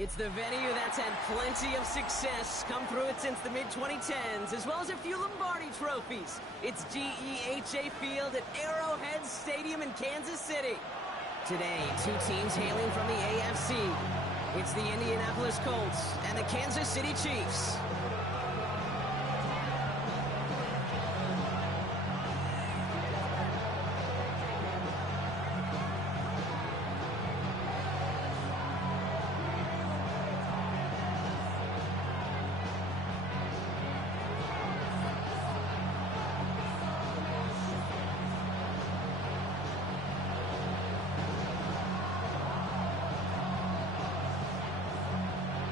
It's the venue that's had plenty of success, come through it since the mid-2010s, as well as a few Lombardi trophies. It's GEHA Field at Arrowhead Stadium in Kansas City. Today, two teams hailing from the AFC. It's the Indianapolis Colts and the Kansas City Chiefs.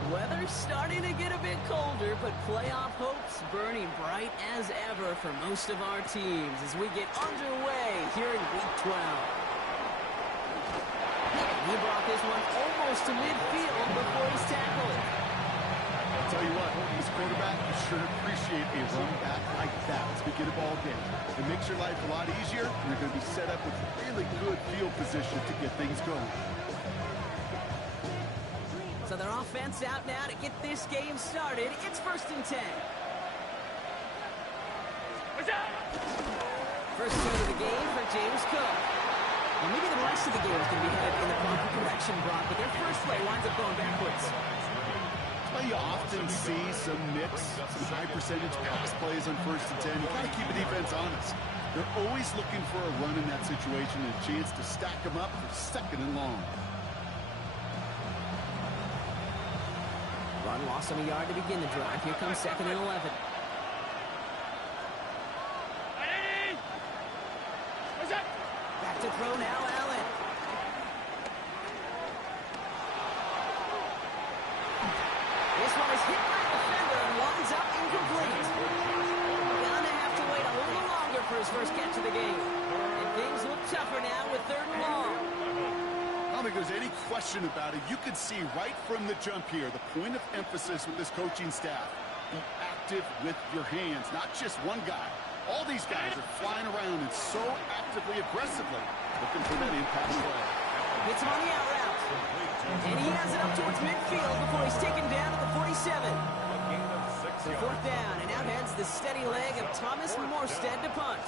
Weather's starting to get a bit colder, but playoff hopes burning bright as ever for most of our teams as we get underway here in Week 12. He brought this one almost to midfield before he's tackled. I'll tell you what, this quarterback will sure appreciate a run back like that as we get a ball game. It makes your life a lot easier, and you're going to be set up with really good field position to get things going. So their offense out now to get this game started. It's 1st and 10. First turn of the game for James Cook. Well, maybe the rest of the game is going to be headed in the proper direction, Brock, but their first play winds up going backwards. That's why you often see some mix, some high percentage pass plays on 1st and 10. You got to keep the defense honest. They're always looking for a run in that situation and a chance to stack them up for 2nd and long. Run loss on a yard to begin the drive. Here comes 2nd and 11. Back to throw now, Allen. This one is hit by a defender and winds up incomplete. Gonna have to wait a little longer for his first catch of the game. And things look tougher now with 3rd and long. I don't think there's any question about it. You can see right from the jump here, the point of emphasis with this coaching staff. Be active with your hands, not just one guy. All these guys are flying around and so actively, aggressively looking for that impact play. Gets him on the out route. And he has it up towards midfield before he's taken down at the 47. So 4th down, and out heads the steady leg of Thomas Morstead to punt.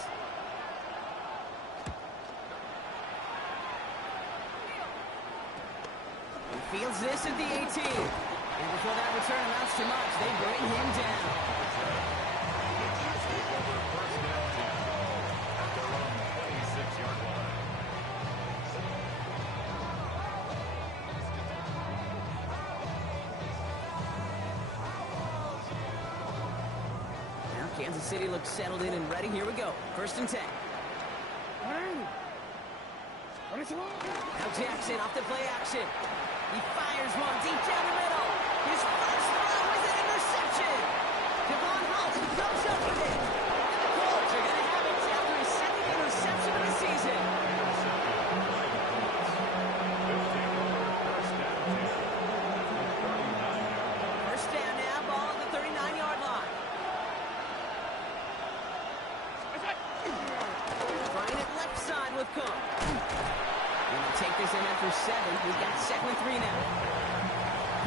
Fields this at the 18. And before that return amounts to much, they bring him down. Now Kansas City looks settled in and ready. Here we go. 1st and 10. Now Jackson off the play action. He fires one deep down the middle. His first throw is an interception. Devon Holt comes up with it. And the Colts are going to have it after his 2nd interception of the season. First down now, ball at the 39-yard line. Trying it left side with Cook. Take this in after 7. We've got 2nd and 3 now.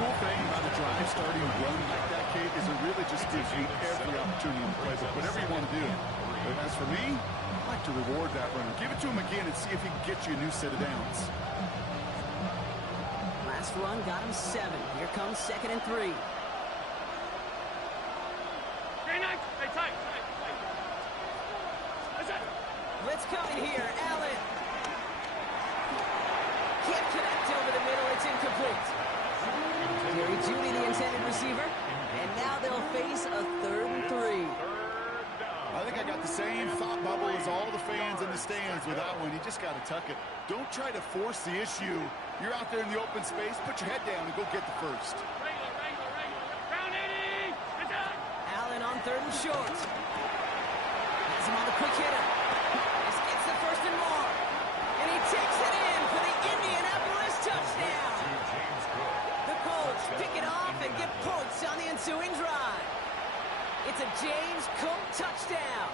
Cool thing about a drive starting to run like that, Kate, is it really just gives you every opportunity to play, but whatever you want to do. But as for me, I like to reward that runner. Give it to him again and see if he can get you a new set of downs. Last run got him 7. Here comes 2nd and 3. Blitz coming here. Allen. Can't connect over the middle. It's incomplete. Gary Judy, the intended receiver. And now they'll face a 3rd and 3. I think I got the same thought bubble as all the fans in the stands with that one. You just got to tuck it. Don't try to force the issue. You're out there in the open space. Put your head down and go get the first. Allen on 3rd and short. Has him on the quick hitter. This gets the 1st and more. And he takes it in for the Indianapolis touchdown. The Colts pick it off and get points on the ensuing drive. It's a James Cook touchdown.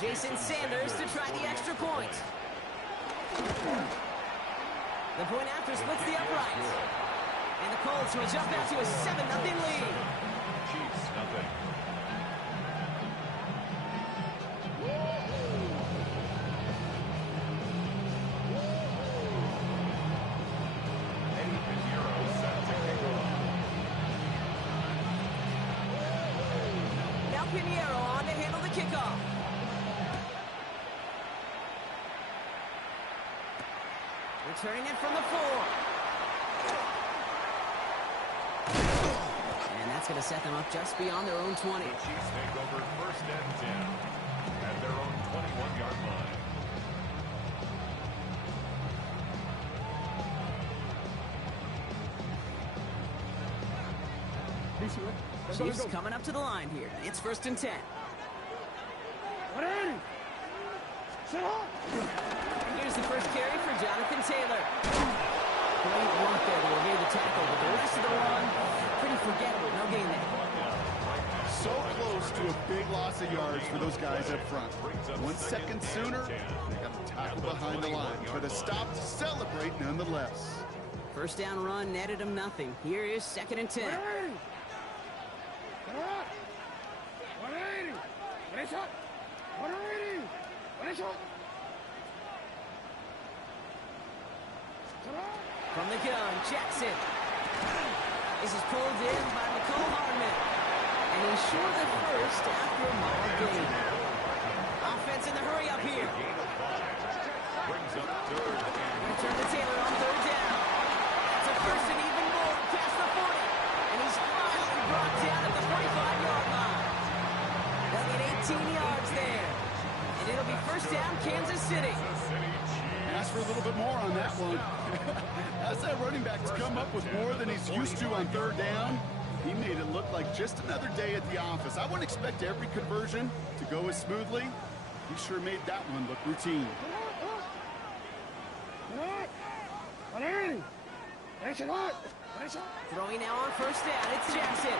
Jason Sanders to try the extra point. The point after splits the uprights. And the Colts will jump out to a 7-0 lead. Chiefs, nothing. Eddie Pinheiro set to kick off. Now Pinheiro on to handle the kickoff. Returning it from the 4. And that's going to set them up just beyond their own 20. The Chiefs take over 1st and 10 at their own 21-yard line. Chiefs coming up to the line here. It's 1st and 10. And here's the first carry for Jonathan Taylor. Great work there to evade the tackle, but the rest of the run, pretty forgettable. No gain there. So close to a big loss of yards for those guys up front. 1 second sooner, they got to tackle behind the line. But a stop to celebrate nonetheless. First down run netted him nothing. Here is 2nd and 10. From the gun, Jackson. This is pulled in by McCall Hardman. And he's short of the first after a mile gain. Offense in the hurry up here. Brings up 3rd and Return to Taylor on 3rd down. That's a first and even more past the 40. And he's finally brought down at the 45-yard line. They'll get 18 yards there. And it'll be 1st down, Kansas City. Ask for a little bit more on that one. As that running back's come up with more than he's used to on 3rd down, he made it look like just another day at the office. I wouldn't expect every conversion to go as smoothly. He sure made that one look routine. Throwing now on 1st down, it's Jackson.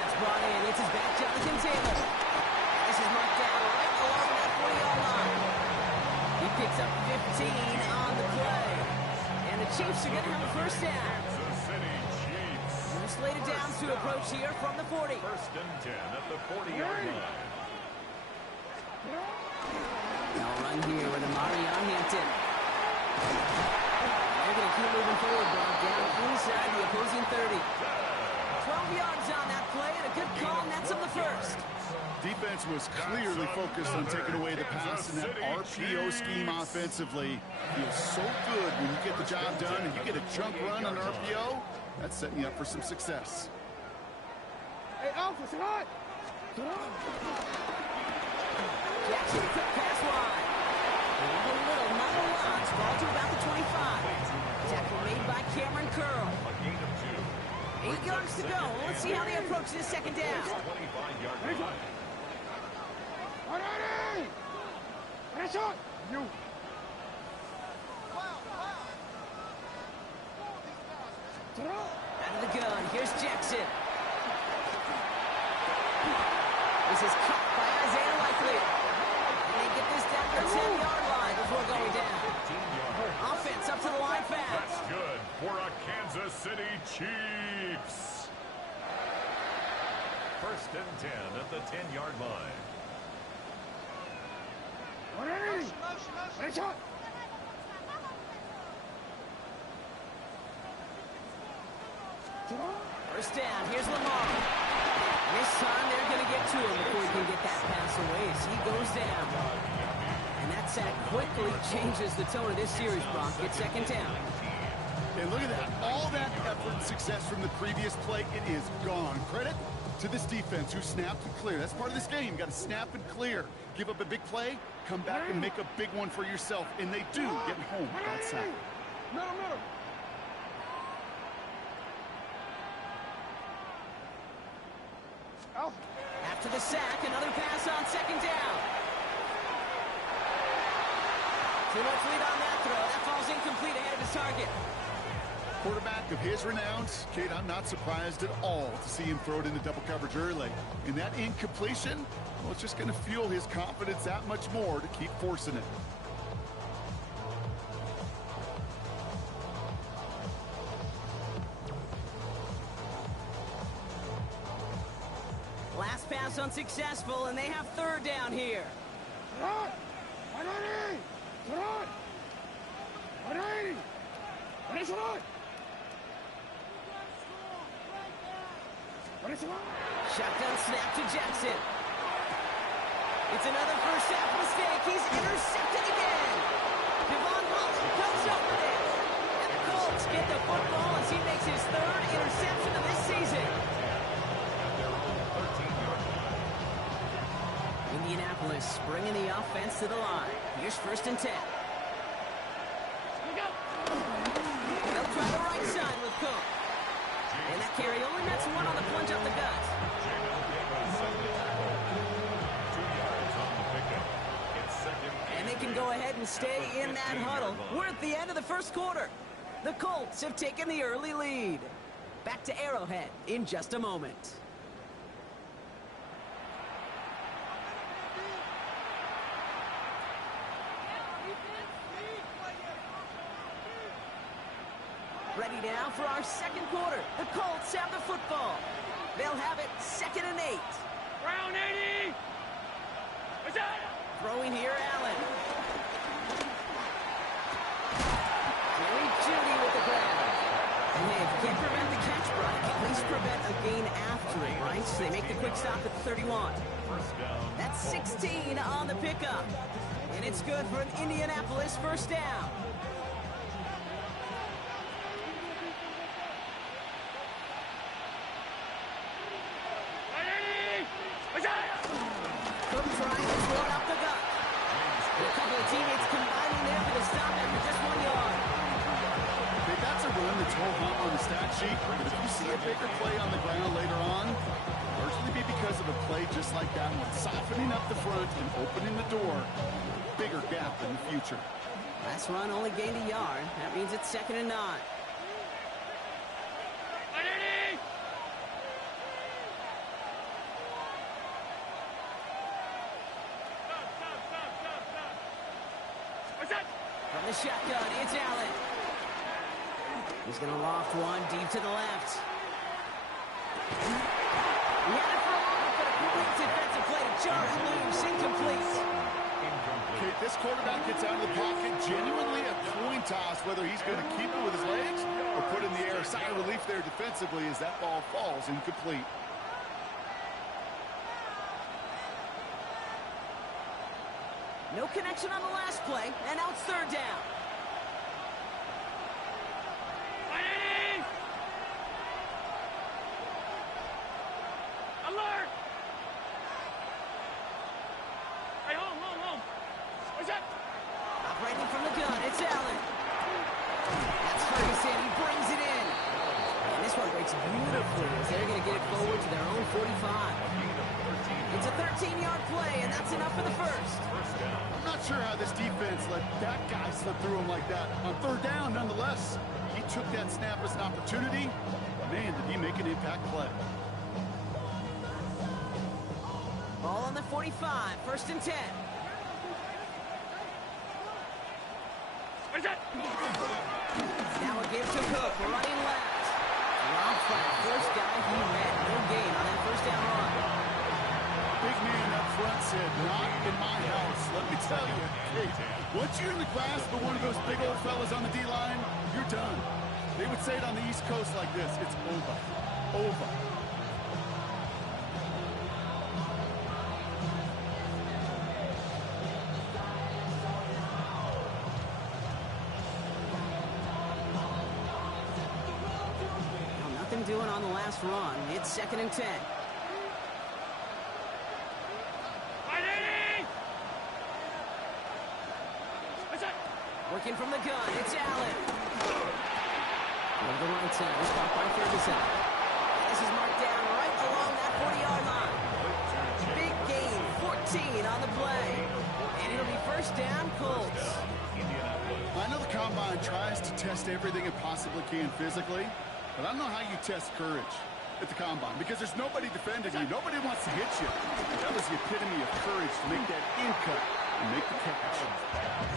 That's brought in, it's his back, Jonathan Taylor. This is marked down right along that 40-yard line. He picks up 15 on the play. And the Chiefs are going to have a 1st down. Kansas City Chiefs. They're slated downs to approach here from the 40. 1st and 10 at the 40-yard line. Now run here with Amari on Hampton. They're going to keep moving forward, brought down inside the opposing 30. 12 yards on that play and a good call, and that's on the 1st. Defense was clearly focused on taking away the pass, and that RPO scheme offensively feels so good when you get the job done and you get a chunk run on RPO. That's setting you up for some success. Hey, Alpha, sit hot! Jackson, quick pass wide. A little, not a lot. Ball to about the 25. Tackle made by Cameron Curl. A gain of 2. 8 yards to go. Let's see how they approach this 2nd down. 25-yard line. You. Out of the gun. Here's Jackson. This is caught by Isaiah Likely. And they get this down to the 10-yard line before going down. 15 yards. Offense up to the line fast. That's good for a Kansas City Chiefs. 1st and 10 at the 10-yard line. First down, here's Lamar. This time they're going to get to him before he can get that pass away as he goes down. And that sack quickly changes the tone of this series, Brock. It's 2nd down. And look at that. All that effort and success from the previous play, it is gone. Credit to this defense who snapped and clear. That's part of this game. You got to snap and clear. Give up a big play, come back and make a big one for yourself. And they do, getting home with that sack. Middle. Alpha. After the sack, another pass on 2nd down. Too much lead on that throw. That falls incomplete ahead of his target. Quarterback of his renounce, Kate, I'm not surprised at all to see him throw it into double coverage early. And that incompletion, well, it's just going to fuel his confidence that much more to keep forcing it. pass unsuccessful, and they have third down here. Run! 180! Run! 180! Finish run! Finish run! Shotgun snap to Jackson. It's another first half mistake. He's intercepted again. Devon Holland comes up with it. And the Colts get the football as he makes his third interception of this season. Indianapolis bringing the offense to the line. Here's 1st and 10. They'll try the right side with Cook. And that carry only nets one on the plunge up the gut. And they can go ahead and stay in that huddle. We're at the end of the first quarter. The Colts have taken the early lead. Back to Arrowhead in just a moment. Ready now for our second quarter. The Colts have the football. They'll have it 2nd and 8. Round 80! Throwing here, Allen. Jerry Judy with the grab. And hey, if you can't prevent the catch, Brock, at least prevent a gain after it, right? So they make the quick stop at the 31. That's 16 on the pickup. And it's good for an Indianapolis first down. Cook trying to throw it up the gut. And a couple of teammates combining there for the stop after just 1 yard. Okay, that's a run that's all hot on the stat sheet, but if you see a bigger play on the ground later on, largely be because of a play just like that one, softening up the front and opening the door, bigger gap in the future. Last run only gained a yard. That means it's 2nd and 9. From the shotgun, it's Allen. He's going to loft one deep to the left. He had it for a moment, but a great defensive play to charge loose, incomplete. Okay, this quarterback gets out of the pocket, genuinely a coin toss, whether he's going to keep it with his legs or put it in the air. Sigh of relief there defensively as that ball falls incomplete. No connection on the last play, and now it's 3rd down. Alert! Hey, home. What's that? Operating from the gun, it's Allen. That's Ferguson, he brings it in. And this one breaks beautifully as they're going to get it forward to their own 45. It's a 13-yard play, and that's enough for the first. I'm not sure how this defense let that guy slip through him like that. On 3rd down, nonetheless, he took that snap as an opportunity. Man, did he make an impact play. Ball on the 45, 1st and 10. What's that? Now a give to Cook, running left. Robbed by the first guy he met. No gain on that 1st down run. Big man up front said, not in my house. Let me tell you, hey, once you're in the grasp of one of those big old fellas on the D-line, you're done. They would say it on the East Coast like this, it's over. Over. Well, nothing doing on the last run. It's 2nd and 10. Working from the gun, it's Allen. Over the right side, it's caught by Ferguson. This is marked down right along that 40-yard line. Big gain, 14 on the play. And it'll be 1st down, Colts. I know the Combine tries to test everything it possibly can physically, but I don't know how you test courage at the Combine because there's nobody defending you. Nobody wants to hit you. That was the epitome of courage to make that in cut. and make the catch.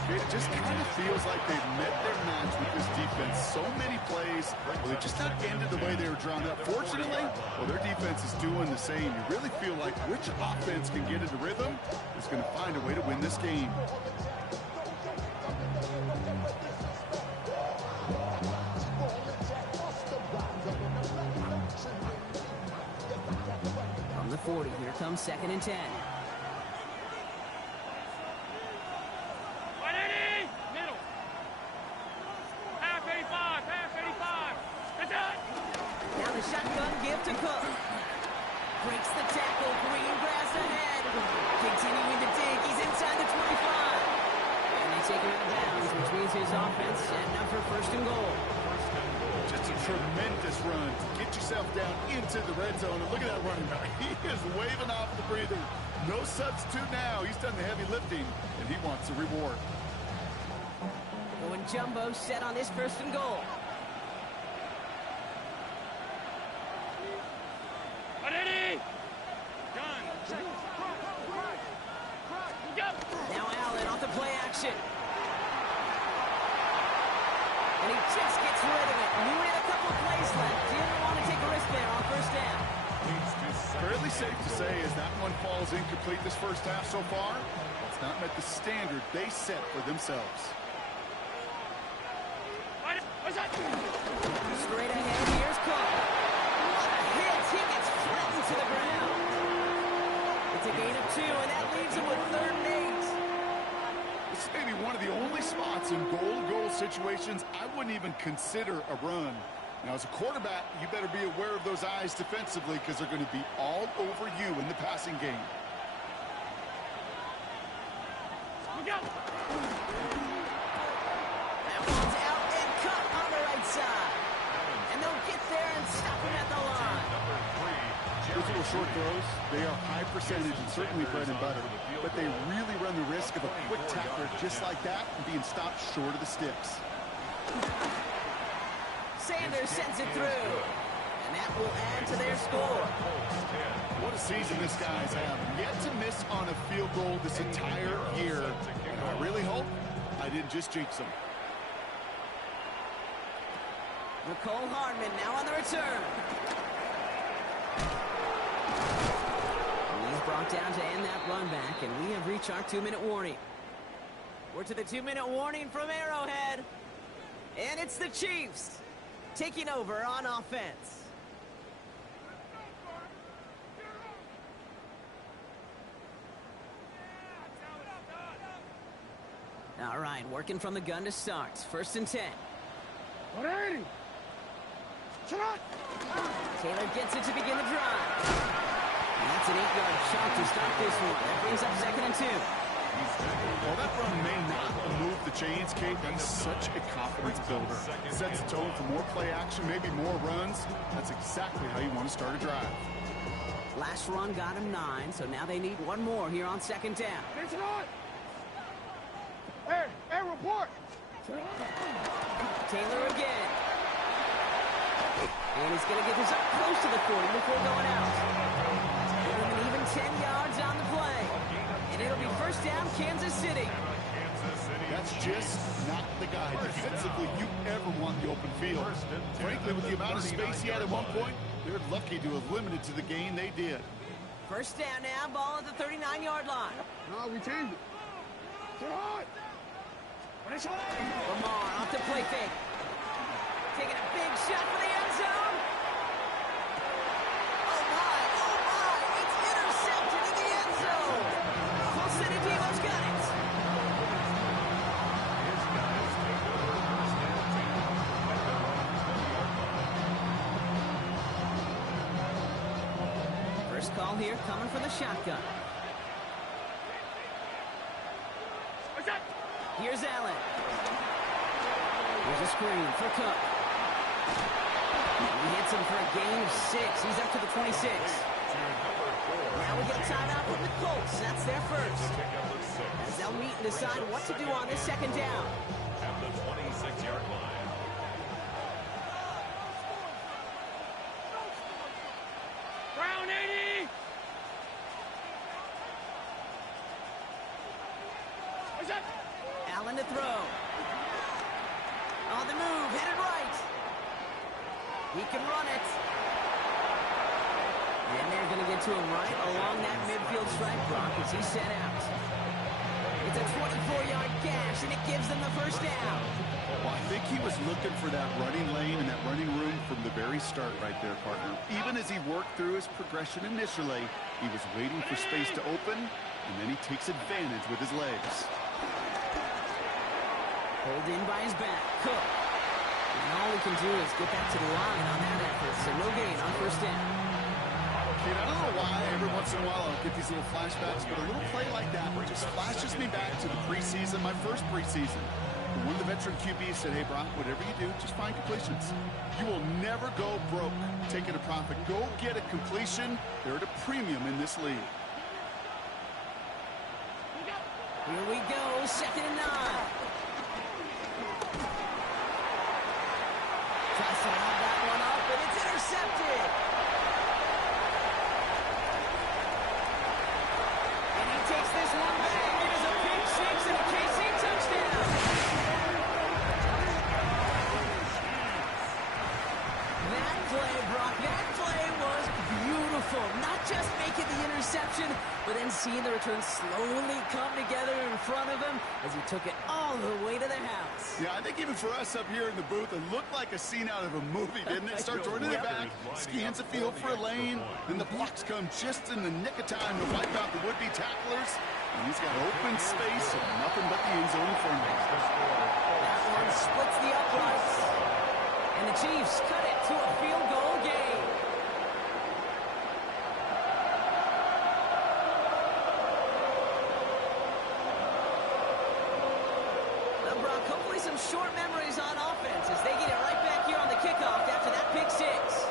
It just kind of feels like they've met their match with this defense. So many plays where they're just not ended the way they were drawn up. Fortunately, well, their defense is doing the same. You really feel like which offense can get into rhythm is going to find a way to win this game. From the 40, here comes 2nd and 10. Middle. Half 85. That's it. Now the shotgun give to Cook. Breaks the tackle. Green grass ahead. Continuing to dig. He's inside the 25. And they take him out of bounds, which means his offense setting up for 1st and goal. Just a tremendous run to get yourself down into the red zone. And look at that running back. He is waving off the breather. No substitute now. He's done the heavy lifting, and he wants a reward. Going jumbo set on this 1st and goal. Now Allen off the play action. And he just gets rid of it. Knew he had a couple of plays left. Didn't want to take a risk there on 1st down. Fairly safe to say as that one falls incomplete this first half so far, it's not met the standard they set for themselves. Straight ahead, here's Cook. What a hit! He gets flattened to the ground. It's a gain of 2, and that leaves him with 3rd and 8. This may be one of the only spots in goal-to-goal situations I wouldn't even consider a run. Now, as a quarterback, you better be aware of those eyes defensively because they're going to be all over you in the passing game. That one's out and cut on the right side. And they'll get there and stop him at the line. Those little short throws, they are high percentage and certainly bread and butter, but they really run the risk of a quick tackler just like that and being stopped short of the sticks. Sanders sends it through, and that will add to their score. What a season this guy's having. Yet to miss on a field goal this entire year. And I really hope I didn't just jinx him. Nicole Hardman now on the return. He's brought down to end that run back, and we have reached our 2-minute warning. We're to the 2-minute warning from Arrowhead, and it's the Chiefs taking over on offense. All right, working from the gun to start. 1st and 10. Taylor gets it to begin the drive. And that's an 8-yard chunk to start this one. That brings up 2nd and 2. Well, that run may not move the chains, Kate. That's such a confidence builder. Sets the tone for more play action, maybe more runs. That's exactly how you want to start a drive. Last run got him 9, so now they need one more here on 2nd down. Hey, report. Taylor again. And he's going to get this up close to the 40 before going out. Give him an even 10 yards on the play. And it'll be 1st down, Kansas City. That's just not the guy defensively you ever want the open field. Frankly, with the amount of space he had at one point, they're lucky to have limited to the gain they did. 1st down now, ball at the 39-yard line. No, we changed it. Lamar off the play fake. Taking a big shot for the end zone. Oh my, it's intercepted in the end zone. Full City Devo's got it. First call here coming from the shotgun. Here's Allen. Here's a screen for Cook. He hits him for a gain of 6. He's up to the 26. Now we get a timeout from the Colts. That's their first. As they'll meet and decide what to do on this 2nd down. At the 26-yard line. Brown 80. Allen to throw. On the move, headed right. He can run it. And they're going to get to him right along that midfield stripe, Brock, as he's set out. It's a 24-yard gash, and it gives them the first down. Well, I think he was looking for that running lane and that running room from the very start right there, partner. Even as he worked through his progression initially, he was waiting for space to open, and then he takes advantage with his legs. Pulled in by his back. Cook. And all he can do is get back to the line on that effort, so no gain on first down. Kid, I don't know why every once in a while I'll get these little flashbacks, but a little play like that just flashes me back to the preseason, my first preseason. One of the veteran QBs said, hey, Brock, whatever you do, just find completions. You will never go broke taking a profit. Go get a completion. They're at a premium in this league. Here we go, 2nd and 9. Tries to lob that one up, and it's intercepted. And he takes this one back. It is a pick six and a KC touchdown. That play, Brock, that play was beautiful. Not just making the interception, but then seeing the return slowly come together in front of him as he took it all the way to the house. Yeah, I think even for us up here in the booth, it looked like a scene out of a movie, didn't it? Starts running it back, scans the field for a lane, then the blocks come just in the nick of time to wipe out the would-be tacklers, and he's got open space and nothing but the end zone in front of him. That one splits the uprights, and the Chiefs cut it to a field goal game. Hopefully some short memories on offense as they get it right back here on the kickoff after that pick six.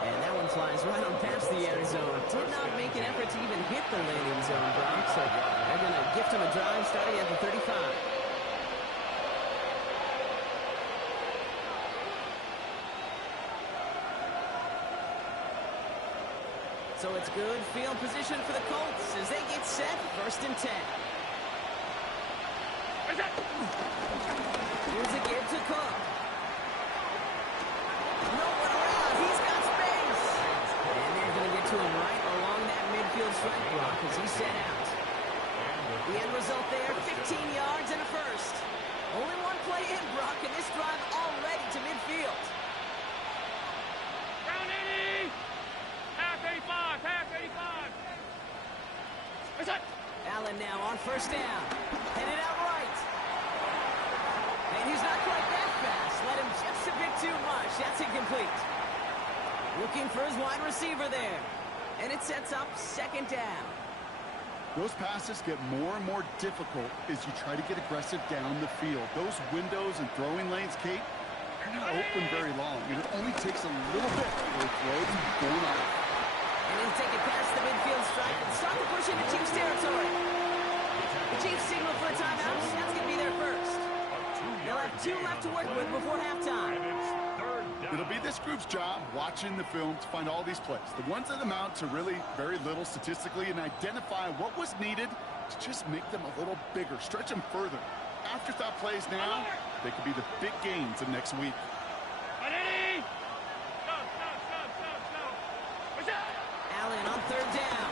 And that one flies right on past the end zone. Did not make an effort to even hit the landing zone, Brock. So they're going to gift him a drive starting at the 35. So it's good field position for the Colts as they get set, 1st and 10. Here's a give to Cook. No one around. He's got space. And they're going to get to him right along that midfield strike block as he's set out. The end result there, 15 yards and a first. Only one play in, Brock, and this drive already to midfield. Round 80. Half 85. Half 85. Allen now on 1st down. Headed out right. And he's not quite that fast. Let him just a bit too much. That's incomplete. Looking for his wide receiver there. And it sets up 2nd down. Those passes get more and more difficult as you try to get aggressive down the field. Those windows and throwing lanes, Kate, they're not open very long. And it only takes a little bit for a throw to be going off. And he'll take it past the midfield stripe and start to push into Chiefs territory. The Chiefs signal for a timeout. That's going to be their first. They'll have 2 left to work with before halftime. It'll be this group's job watching the film to find all these plays. The ones that amount to really very little statistically and identify what was needed to just make them a little bigger, stretch them further. Afterthought plays now, they could be the big gains of next week. Allen on 3rd down.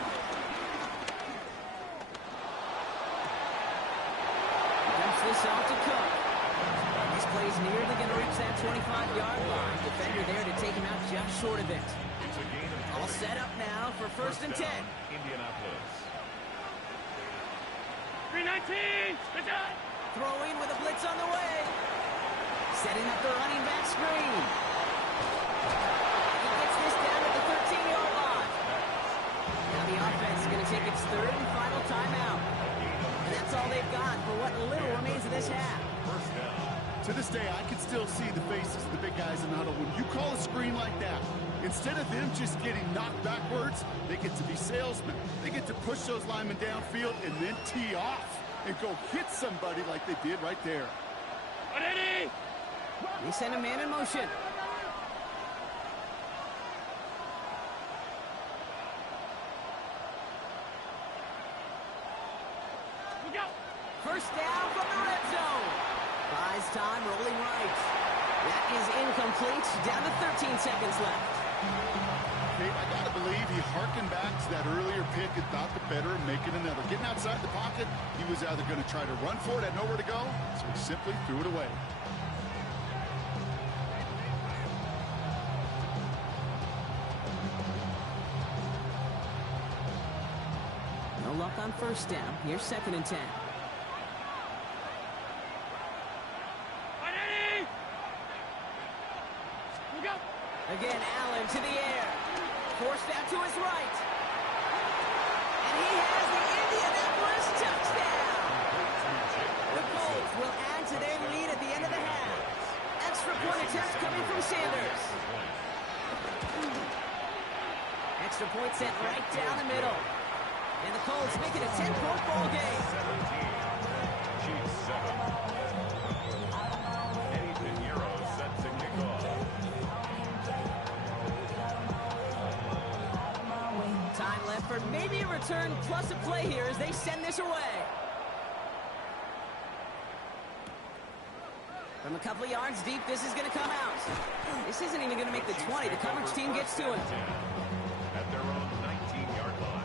Dumps this out to Cook. And this play's nearly going to reach that 25-yard line. Defender there to take him out just short of it. All set up now for 1st and 10. Indianapolis. 319. Throwing with a blitz on the way. Setting up the running back screen. He gets this down at the 13-yard line. Now the offense is going to take its 3rd and final timeout. And that's all they've got for what little remains of this half. To this day, I can still see the faces of the big guys in the huddle. When you call a screen like that, instead of them just getting knocked backwards, they get to be salesmen. They get to push those linemen downfield and then tee off and go hit somebody like they did right there. They send a man in motion. First down from the red zone. Buys time, rolling right. That is incomplete. Down to 13 seconds left. Okay, I gotta believe he harkened back to that earlier pick and thought the better of making another. Getting outside the pocket, he was either going to try to run for it, had nowhere to go, so he simply threw it away. No luck on first down. Here's 2nd and 10. Again, Allen to the air. Forced out to his right. And he has the Indianapolis touchdown. The Colts will add to their lead at the end of the half. Extra point attempt coming from Sanders. Extra point sent right down the middle. And the Colts make it a 10-point ball game. 17. Chiefs 7. Eddie Pinheiro sets the kickoff. Time left for maybe a return plus a play here as they send this away. From a couple of yards deep, this is going to come out. This isn't even going to make the 20. The coverage team gets to him. At their own 19-yard line.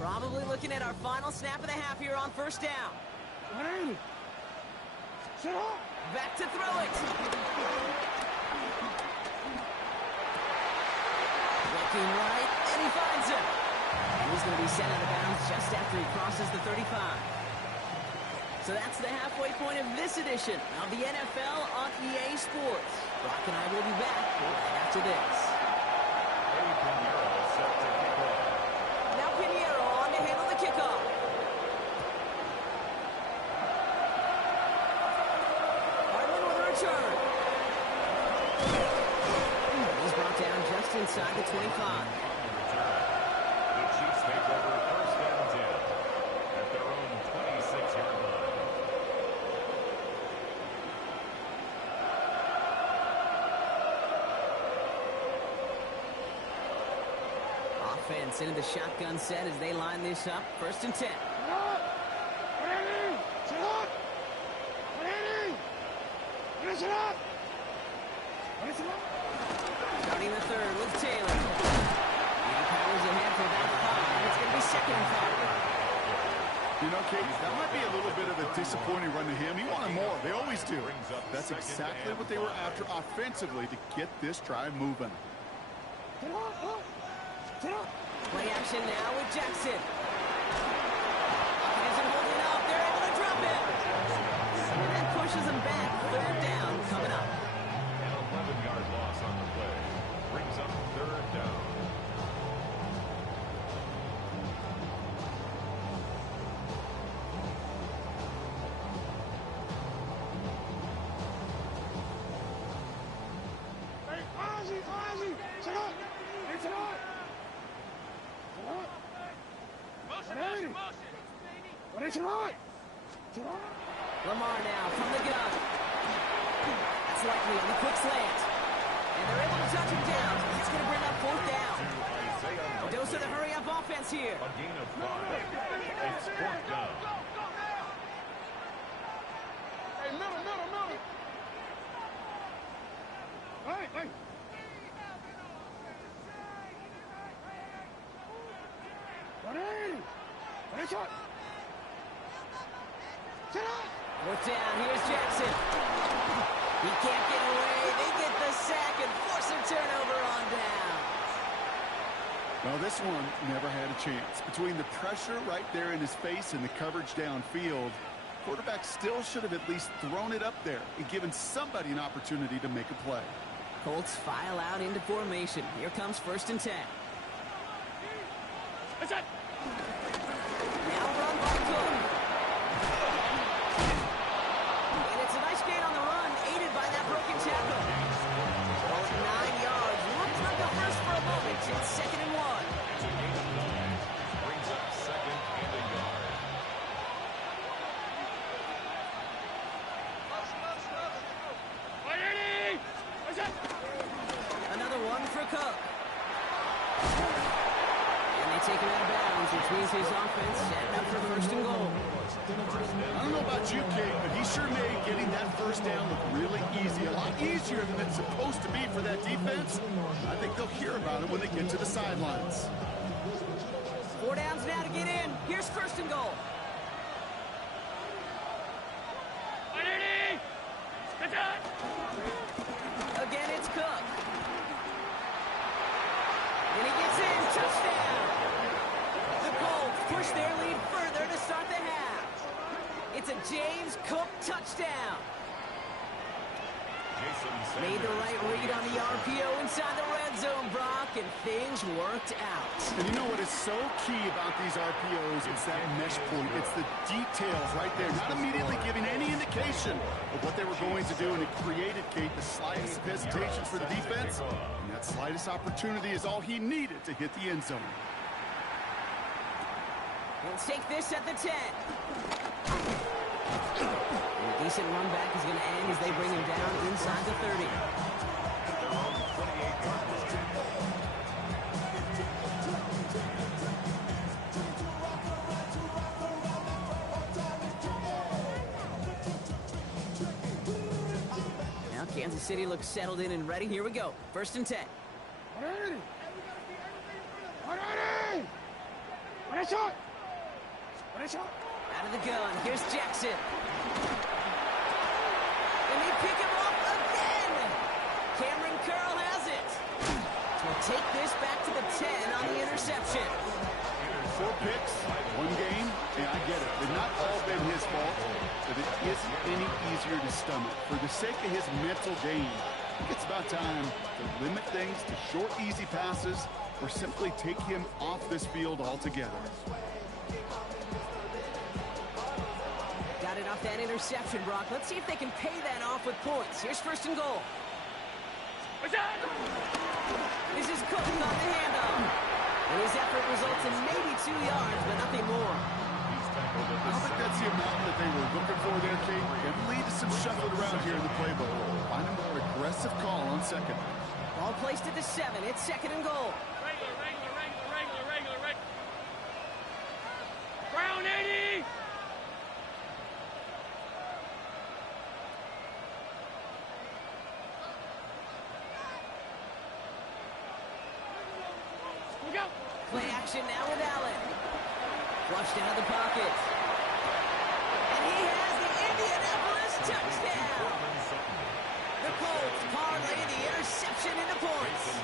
Probably looking at our final snap of the half here on first down. Back to throw it. Looking right, and he finds him. And he's going to be sent out of bounds just after he crosses the 35. So that's the halfway point of this edition of the NFL on EA Sports. Brock and I will be back right after this. Eddie Pinheiro set to kick off. Now Pinheiro on to handle the kickoff. Return. He's brought down just inside the 25. The Chiefs take over first and 10 at their own 26-yard line. Offense into the shotgun set as they line this up. 1st and 10. Starting the third with Taylor. He powers ahead for about 5. It's going to be 2nd and 5. You know, Kate, that might be a little bit of a disappointing run to him. He wanted more. They always do. That's exactly what they were after offensively to get this drive moving. Play action now with Jackson. Isn't holding up. They're able to drop him. And that pushes him back. 3rd down coming up. An 11-yard loss on the play brings up 3rd down. Lamar now from the gun. That's likely on the quick slant. And they're able to touch him down. It's going to bring up 4th down. A dose of the hurry-up offense here. A gain of 5. It's 4th down. Hey, middle. Hey. Fourth down, here's Jackson. He can't get away. They get the sack and force a turnover on down. Well, this one never had a chance. Between the pressure right there in his face and the coverage downfield, quarterback still should have at least thrown it up there and given somebody an opportunity to make a play. Colts file out into formation. Here comes 1st and 10. Now run by Cook. And it's a nice gain on the run, aided by that broken tackle. Ball at 9 yards. Looks like a first for a moment. It's 2nd and 1. It's a gain of 9. Brings up 2nd and a yard. is his offense setting up for first and goal. I don't know about you, Kate, but he sure made getting that first down look really easy. A lot easier than it's supposed to be for that defense. I think they'll hear about it when they get to the sidelines. 4 downs now to get in. Here's first and goal. Again, it's Cook. And he gets in. Touchdown. The Colts push their lead further to start the half. It's a James Cook touchdown. Made the right read on the RPO inside the red zone, Brock, and things worked out. And you know what is so key about these RPOs? It's that mesh point. It's the details right there. Not immediately giving any indication of what they were going to do, and it created, Kate, the slightest hesitation for the defense. And that slightest opportunity is all he needed to hit the end zone. Let's take this at the 10. A decent run back is going to end as they bring him down inside the 30. Now Kansas City looks settled in and ready. Here we go. First and 10. Out of the gun. Here's Jackson. And they pick him up again. Cameron Curl has it. We'll take this back to the 10 on the interception. 4 picks, 1 game. Yeah, I get it. They've not all been his fault, but it isn't any easier to stomach. For the sake of his mental game, I think it's about time to limit things to short, easy passes or simply take him off this field altogether. Got it off that interception, Brock. Let's see if they can pay that off with points. Here's first and goal. This is Cook on the handoff. And his effort results in maybe 2 yards, but nothing more. I don't think that's the amount that they were looking for there, Kate. It lead to some shuffling around here in the playbook. Find a more aggressive call on second. Ball placed at the 7. It's second and goal. Regular. Brown 80! Play action now with Allen. Flushed out of the pocket. And he has the Indianapolis touchdown. The Colts parlay the interception into points.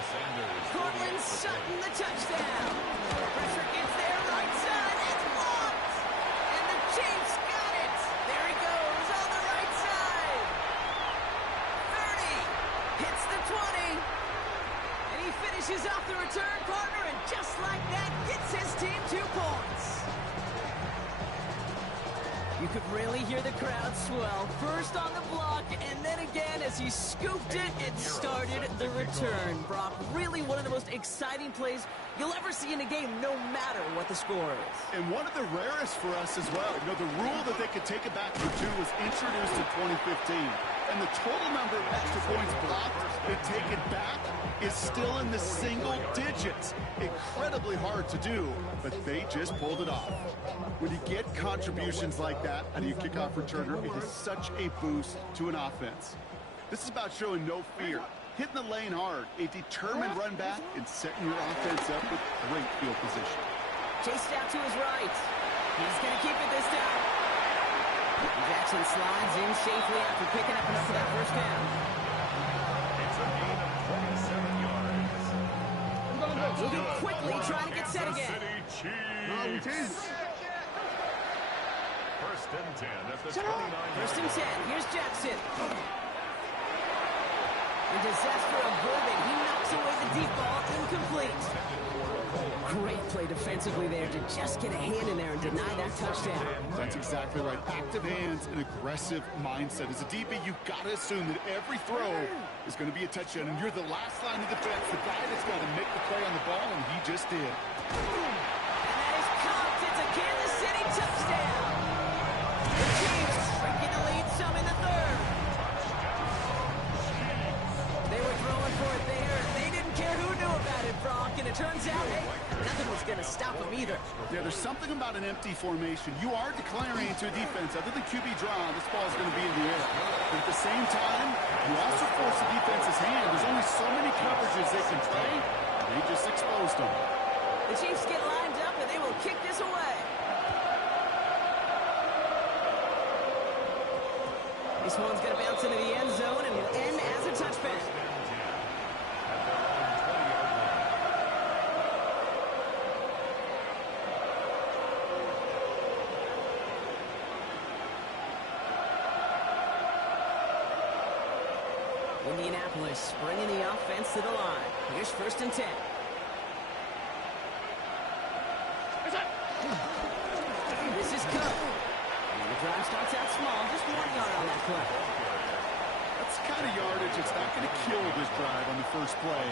Cortland Sutton the touchdown. Pressure gets there right side. It's blocked. And the Chiefs got it. There he goes on the right side. 30. Hits the 20. And he finishes off the return partner, and just like that, gets his team 2 points. You could really hear the crowd swell. First on the block, and then again as he scooped it and started the return. Brock, really one of the most exciting plays you'll ever see in a game, no matter what the score is. And one of the rarest for us as well. You know, the rule that they could take it back for 2 was introduced in 2015. And the total number of extra points blocked that take it back is still in the single digits. Incredibly hard to do, but they just pulled it off. When you get contributions like that out of your kickoff returner, it is such a boost to an offense. This is about showing no fear, hitting the lane hard, a determined run back, and setting your offense up with great field position. Chased out to his right. He's going to keep it this time. Jackson slides in safely after picking up enough of that first down. It's a gain of 27 yards. Moving quickly, trying to get set again. First and 10 at the 29. First and 10. Here's Jackson. A disaster averted. He knocks away the deep ball, incomplete. Great play defensively there to just get a hand in there and deny that touchdown. That's exactly right. Active hands and aggressive mindset. As a DB, you've got to assume that every throw is going to be a touchdown, and you're the last line of defense, the guy that's got to make the play on the ball, and he just did. And that is caught. It's a Kansas City touchdown. The Chiefs shrinking the lead some in the third. They were throwing for it there. They didn't care who knew about it, Brock, and it turns out, hey, nothing was going to stop him either. Yeah, there's something about an empty formation. You are declaring to a defense, other than QB draw, this ball is going to be in the air. But at the same time, you also force the defense's hand. There's only so many coverages they can play. They just exposed them. The Chiefs get lined up, and they will kick this away. This one's going to bounce into the end zone and will end as a touchback. Indianapolis bringing the offense to the line. Here's 1st and 10. This is Cook. And the drive starts out small, just 1 yard on that play. That's the kind of yardage that's not going to kill this drive on the first play.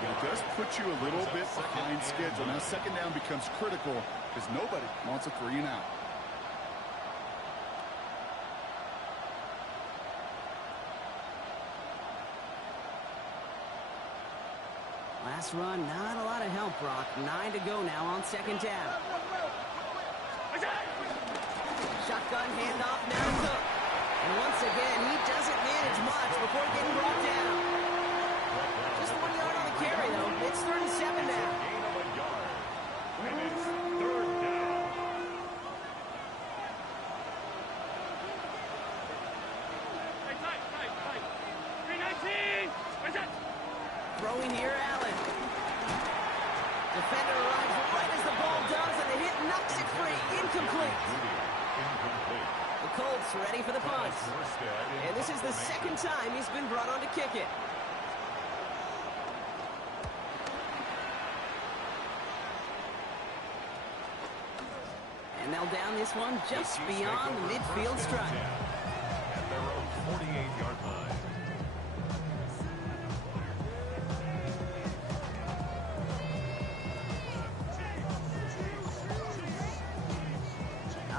But it does put you a little bit behind schedule. Now 2nd down becomes critical because nobody wants a 3 and out. Last run, not a lot of help, Brock. 9 to go now on 2nd down. Shotgun handoff now to Cook. And once again, he doesn't manage much before getting brought down. Just 1 yard on the carry, though. It's 3rd and 7 now. And it's 3rd down. Tight. 319. Where's that? Throwing here, Allen. Defender arrives right as the ball does, and the hit knocks it free. Incomplete. The Colts ready for the punt. And this is the 2nd time he's been brought on to kick it. And they'll down this one just beyond the midfield stripe. At their own 48-yard line.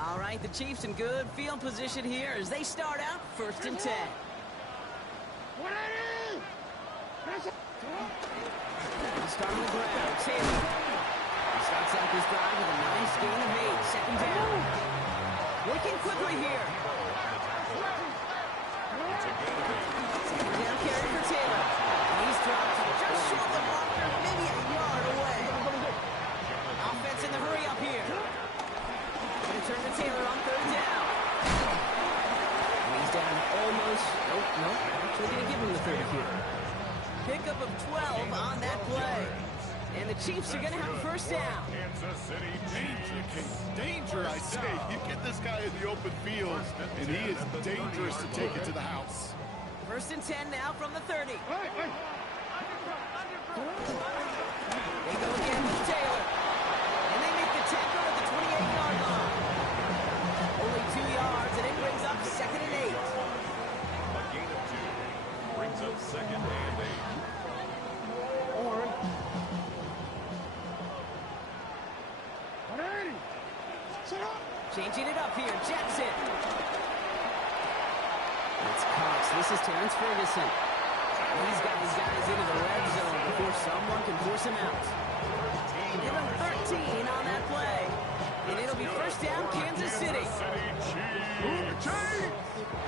All right, the Chiefs in good field position here as they start out 1st and 10. Start on the ground. Taylor. He starts out this drive with a nice gain of 8. 2nd down. Working quickly here. 2nd down carry for Taylor. And he's dropped just short of the marker, maybe a yard away. Offense in the hurry up here. Going to turn to Taylor on 3rd down. And he's down almost. Nope. Actually going to give him the 30 here. Pickup of 12 on that play. And the Chiefs are going to have a 1st down. Kansas City Danger, I say. You get this guy in the open field, and he is dangerous to take it to the house. 1st and 10 now from the 30. They go again with Taylor. And they make the tackle at the 28-yard line. Only 2 yards, and it brings up 2nd and 8. A gain of 2 brings up 2nd and 8. Changing it up here, Jackson. It's Cox. This is Terrence Ferguson. He's got his guys into the red zone before someone can force him out. Give him 13 on that play. And it'll be 1st down, Kansas City. Move the chains!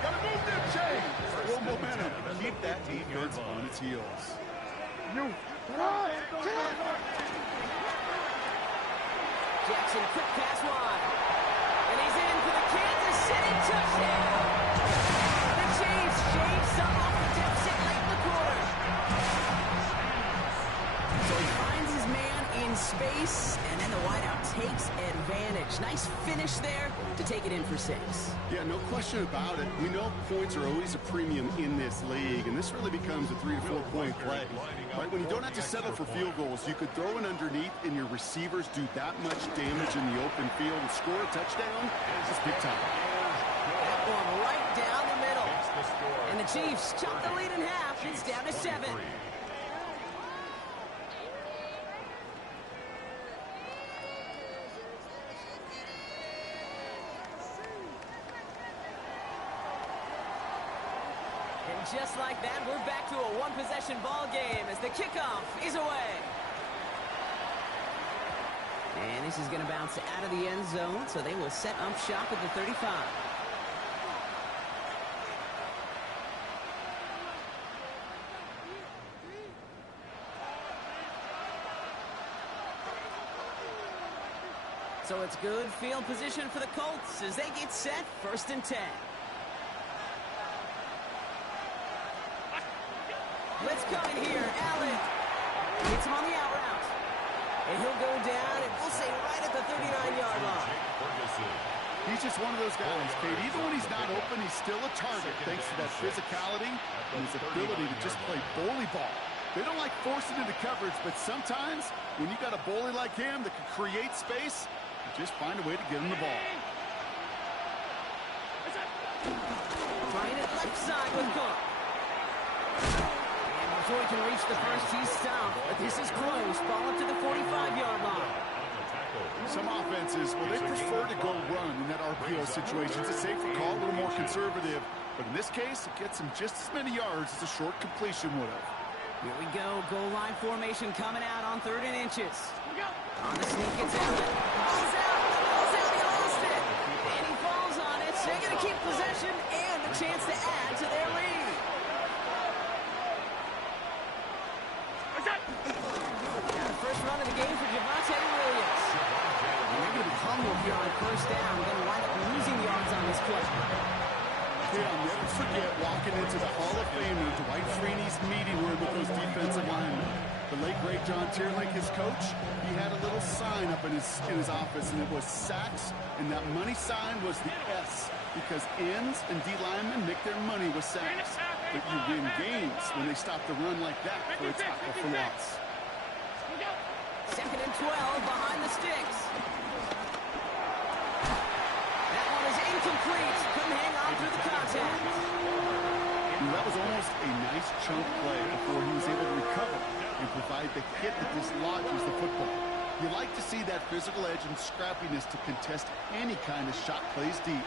Gotta move them chains! Full momentum. Keep that defense on its heels. Jackson, quick pass wide. And he's in for the Kansas City touchdown. The Chiefs shave some off the deficit late in the quarter. So he finds his man in space, and then the wideout takes advantage. Nice finish there to take it in for 6. Yeah, no question about it. We know points are always a premium in this league, and this really becomes a 3 to 4 point play. Right? When you don't have to settle for field goals, you could throw it underneath, and your receivers do that much damage in the open field and score a touchdown. It's big time. That one right down the middle. And the Chiefs chop the lead in half. It's down to 7. And just like that, we're back to a one-possession ball game as the kickoff is away. And this is going to bounce out of the end zone, so they will set up shop at the 35. So it's good field position for the Colts as they get set, 1st and 10. Blitz coming here, Allen. Hits him on the out route. And he'll go down, and we'll say right at the 39-yard line. He's just one of those guys, Kate. Even when he's not open, he's still a target thanks to that physicality and his ability to just play bully ball. They don't like forcing into coverage, but sometimes when you got a bully like him that can create space, you just find a way to get him the ball. Trying it left side with Cook. And before he can reach the first, he's stopped. But this is close. Ball up to the 45-yard line. Some offenses, well, they prefer to go run in that RPO situation. It's a safer call, a little more conservative. But in this case, it gets him just as many yards as a short completion would have. Here we go. Goal line formation coming out on 3rd and inches. On the sneak, it's Allen. Ball's out. The ball's out. He lost it. And he falls on it. So they're going to keep possession and a chance to add to their lead. First run of the game for Javonte Williams. And they're going to be humbled here on 1st down. Going to wind up losing yards on this play. Yeah, I'll never forget walking into the Hall of Famer Dwight Freeney's meeting room with those defensive linemen. The late, great John Tierlake, his coach, he had a little sign up in his office, and it was sacks, and that money sign was the S, because ends and D linemen make their money with sacks. But you win games when they stop the run like that for a tackle for loss. 2nd and 12 behind the sticks. That one is incomplete. Couldn't hang on through the contact. That was almost a nice chunk play before he was able to recover and provide the hit that dislodges the football. You like to see that physical edge and scrappiness to contest any kind of shot plays deep.